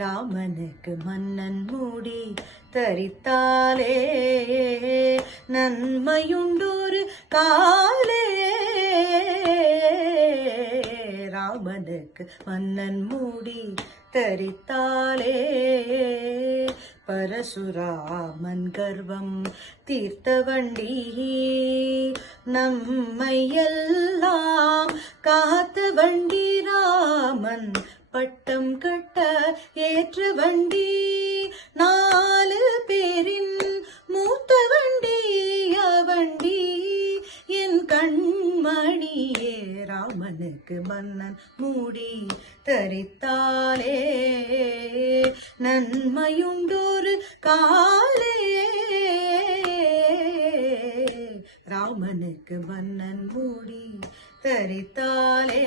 ராமனுக்கு மன்னன் மூடி தரித்தாலே நன்மையுண்டொரு காலே. ராமனுக்கு மன்னன் மூடி தரித்தாலே பரசுராமன் கர்வம் தீர்த்த வண்டி நம்மையெல்லாம் காத்த வண்டி. ராமன் பட்டம் கட்ட ஏற்ற வண்டி, 4 பேரின் மூத்த வண்டி வண்டி என் கண்மணியே. ராமனுக்கு மன்னன் மூடி தரித்தாலே நன்மையுண்டொரு காலே. ராமனுக்கு மன்னன் மூடி தரித்தாலே.